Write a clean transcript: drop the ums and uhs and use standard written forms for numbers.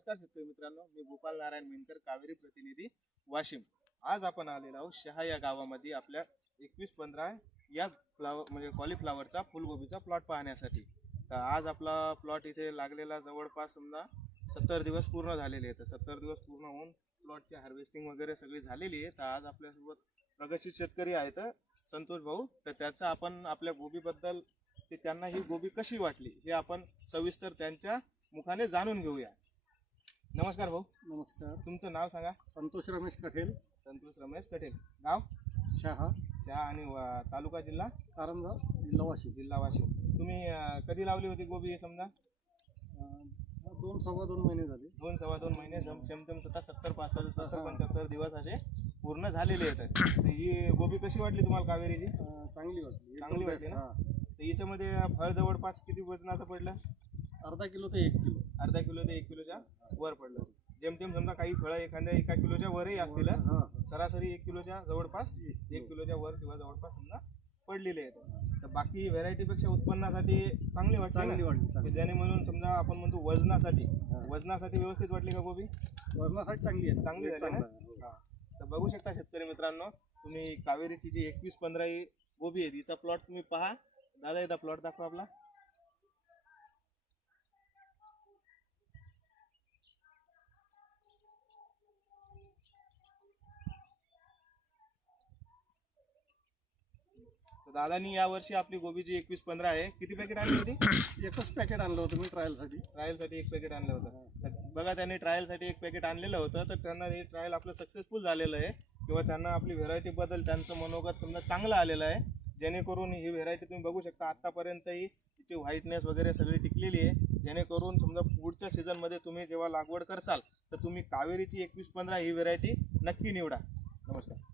नमस्कार शेतकरी मित्रांनो, मी गोपाल नारायण मेनकर, कावेरी प्रतिनिधी, वाशिम। आज आपण आलेलो आहोत शहा या गावामध्ये आपल्या 21-15 या म्हणजे कॉलीफ्लावरचा फुलगोबीचा प्लॉट पाहण्यासाठी। तर आज आपला प्लॉट इथे लागलेला जवळपास समजा 70 दिवस पूर्ण झालेले आहेत। 70 दिवस पूर्ण होऊन प्लॉटची हार्वेस्टिंग वगैरे सगळी झालेली आहे। तर आज आपल्यासोबत प्रगतशील शेतकरी आहेत संतोष भाऊ। तर त्याचा आपण आपल्या गोबीबद्दल ते त्यांना ही गोबी कशी वाटली हे आपण सविस्तर त्यांच्या मुखाने जाणून घेऊया। नमस्कार भाऊ। नमस्कार। तुमचं नाव सांगा। संतोष रमेश कठेल। संतोष रमेश कठेल, गाव शहा आणि तालुका जिल्हा कारंजा, जिल्हा वाशिम। तुम्ही कधी लावली होती गोबी? समजा 2-2.25 महिने झाले। 2-2.25 महिने सेम 70-75 दिवस असे पूर्ण झालेले आहेत। तर ही गोबी कशी वाटली तुम्हाला कावेरीची? चांगली वाटली। चांगली वाटली ना? तर हिच्यामध्ये फळ जवळपास किती वजनाचं पडलं? अर्धा किलो ते 1 किलो। अर्धा किलो ते 1 किलोच्या वर पडलं। जेमतेम समजा काही फळं एखाद्या 1 किलोच्या वरही असतील। सरासरी 1 किलोच्या जवळपास 1 किलोच्या वर किंवा जवळपास समजा पडलेले आहेत। तर बाकी व्हेरायटीपेक्षा उत्पन्नासाठी चांगली वाटली, ज्याने म्हणून समजा आपण म्हणतो वजनासाठी व्यवस्थित वाटली का गोबी? वजनासाठी चांगली आहे। चांगली झाली ना? तर बघू शकता शेतकरी मित्रांनो, तुम्ही कावेरीची जी 21-15 ही गोबी आहे तिचा प्लॉट तुम्ही पहा। दादा एकदा प्लॉट दाखवा आपला। दादानी या वर्षी आपली गोबी जी 21-15 आहे, किती पॅकेट आणली होती? एकच पॅकेट आणलं होतं मी ट्रायलसाठी 1 पॅकेट आणलं होतं। तर बघा, त्यांनी ट्रायलसाठी 1 पॅकेट आणलेलं होतं। तर त्यांना हे ट्रायल आपलं सक्सेसफुल झालेलं आहे किंवा त्यांना आपली व्हेरायटीबद्दल त्यांचं मनोगत समजा चांगलं आलेलं आहे, जेणेकरून ही व्हेरायटी तुम्ही बघू शकता आत्तापर्यंतही तिची व्हाईटनेस वगैरे सगळी टिकलेली आहे। जेणेकरून समजा पुढच्या सीझनमध्ये तुम्ही जेव्हा लागवड करसाल तर तुम्ही कावेरीची 21-15 ही व्हेरायटी नक्की निवडा। नमस्कार।